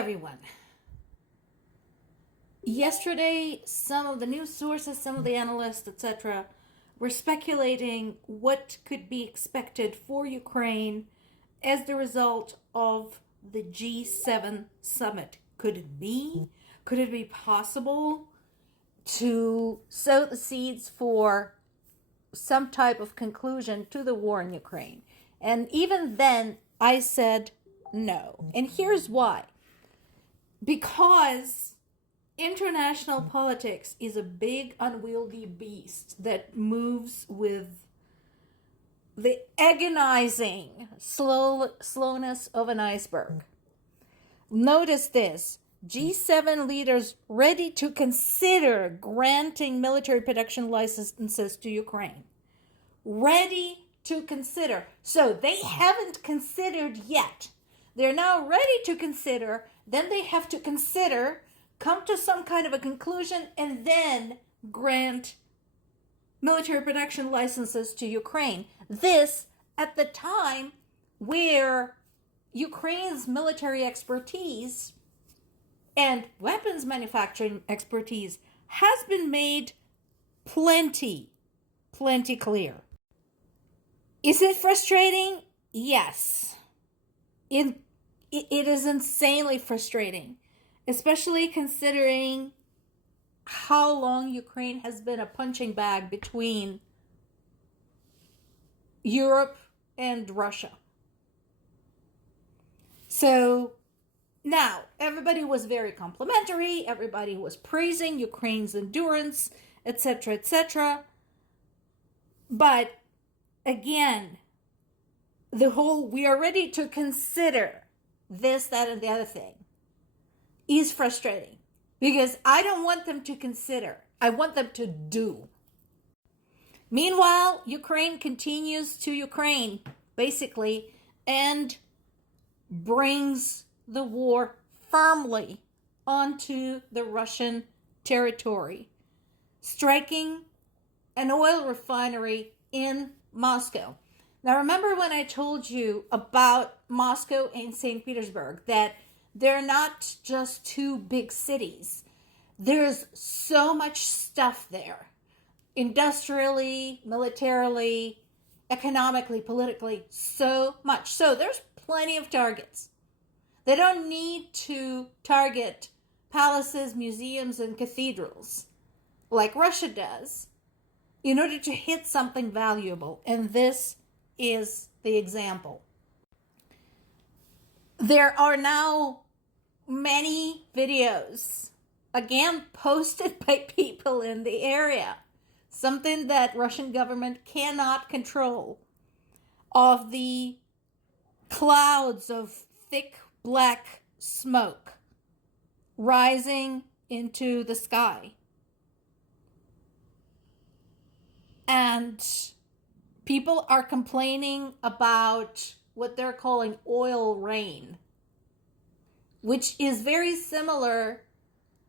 everyone. Yesterday, some of the news sources, some of the analysts, etc., were speculating what could be expected for Ukraine as the result of the G7 summit. Could it be? Could it be possible to sow the seeds for some type of conclusion to the war in Ukraine? And even then, I said no. And here's why. Because international politics is a big, unwieldy beast that moves with the agonizing slowness of an iceberg. Notice this. G7 leaders ready to consider granting military production licenses to Ukraine. Ready to consider. So they haven't considered yet. They're now ready to consider. Then they have to consider, come to some kind of a conclusion, and then grant military production licenses to Ukraine. This at the time where Ukraine's military expertise and weapons manufacturing expertise has been made plenty clear. Is it frustrating? Yes. It is insanely frustrating, especially considering how long Ukraine has been a punching bag between Europe and Russia. So now everybody was very complimentary, everybody was praising Ukraine's endurance, etc., etc. But again, the whole we are ready to consider this, that, and the other thing is frustrating because I don't want them to consider. I want them to do. Meanwhile, Ukraine continues to Ukraine, basically, and brings the war firmly onto the Russian territory, striking an oil refinery in Moscow. Now, remember when I told you about Moscow and St. Petersburg, that they're not just two big cities. There's so much stuff there, industrially, militarily, economically, politically, so much. So there's plenty of targets. They don't need to target palaces, museums, and cathedrals like Russia does in order to hit something valuable. And this is the example. There are now many videos, again, posted by people in the area, something that Russian government cannot control, of the clouds of thick black smoke rising into the sky. And people are complaining about what they're calling oil rain, which is very similar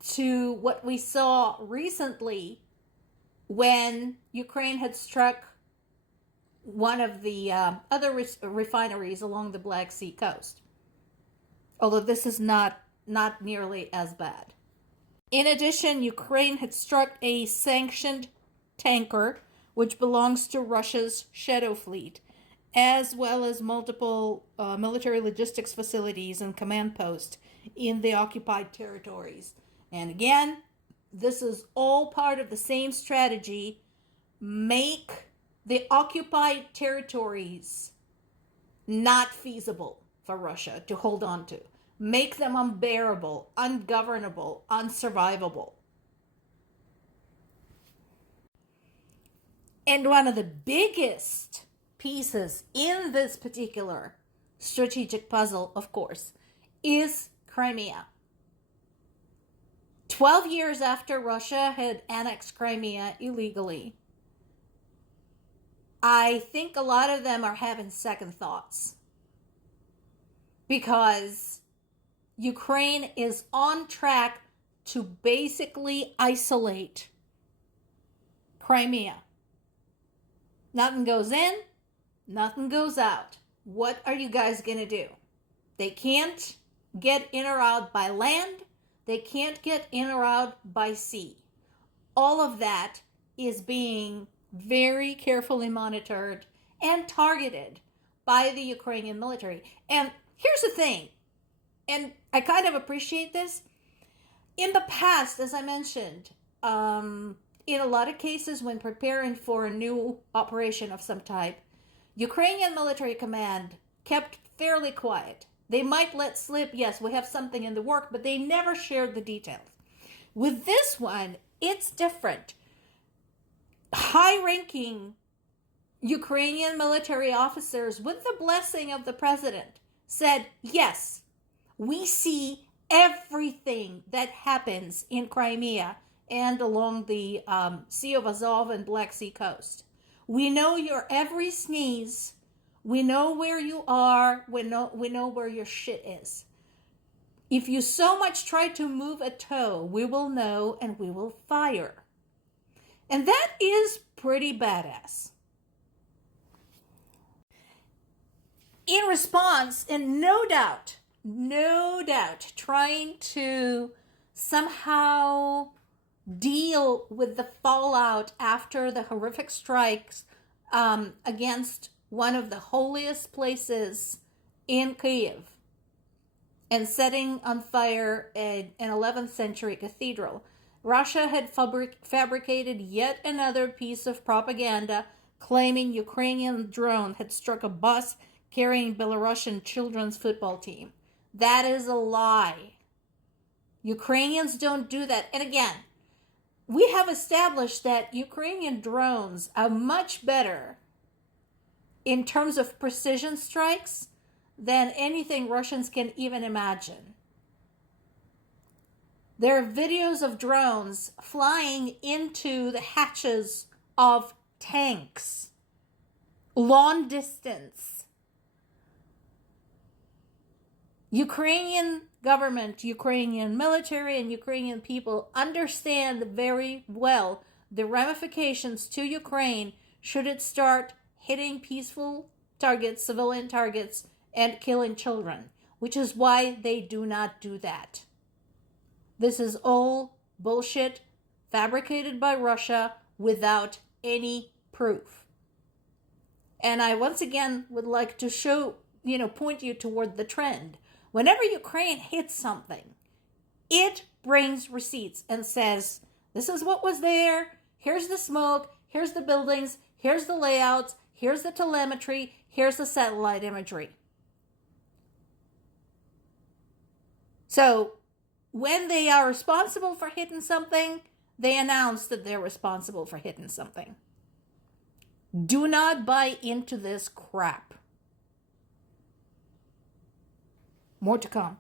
to what we saw recently when Ukraine had struck one of the other refineries along the Black Sea coast. Although this is not nearly as bad. In addition, Ukraine had struck a sanctioned tanker which belongs to Russia's Shadow Fleet, as well as multiple military logistics facilities and command posts in the occupied territories. And again, this is all part of the same strategy. Make the occupied territories not feasible for Russia to hold on to. Make them unbearable, ungovernable, unsurvivable. And one of the biggest pieces in this particular strategic puzzle, of course, is Crimea. 12 years after Russia had annexed Crimea illegally, I think a lot of them are having second thoughts because Ukraine is on track to basically isolate Crimea. Nothing goes in, nothing goes out. What are you guys going to do? They can't get in or out by land. They can't get in or out by sea. All of that is being very carefully monitored and targeted by the Ukrainian military. And here's the thing, and I kind of appreciate this. In the past, as I mentioned, in a lot of cases when preparing for a new operation of some type, Ukrainian military command kept fairly quiet. They might let slip, yes, we have something in the work, but they never shared the details. With this one, it's different. High-ranking Ukrainian military officers, with the blessing of the president, said, yes, we see everything that happens in Crimea and along the Sea of Azov and Black Sea coast. We know your every sneeze. We know where you are. We know where your shit is. If you so much try to move a toe, we will know and we will fire. And that is pretty badass. In response, and no doubt, trying to somehow deal with the fallout after the horrific strikes against one of the holiest places in Kyiv and setting on fire an 11th century cathedral. Russia had fabricated yet another piece of propaganda claiming Ukrainian drone had struck a bus carrying Belarusian children's football team. That is a lie. Ukrainians don't do that. And again, we have established that Ukrainian drones are much better in terms of precision strikes than anything Russians can even imagine. There are videos of drones flying into the hatches of tanks, long distance. Ukrainian government, Ukrainian military, and Ukrainian people understand very well the ramifications to Ukraine should it start hitting peaceful targets, civilian targets, and killing children, which is why they do not do that. This is all bullshit fabricated by Russia without any proof. And I once again would like to show, point you toward the trend. Whenever Ukraine hits something, it brings receipts and says, this is what was there, here's the smoke, here's the buildings, here's the layouts, here's the telemetry, here's the satellite imagery. So when they are responsible for hitting something, they announce that they're responsible for hitting something. Do not buy into this crap. More to come.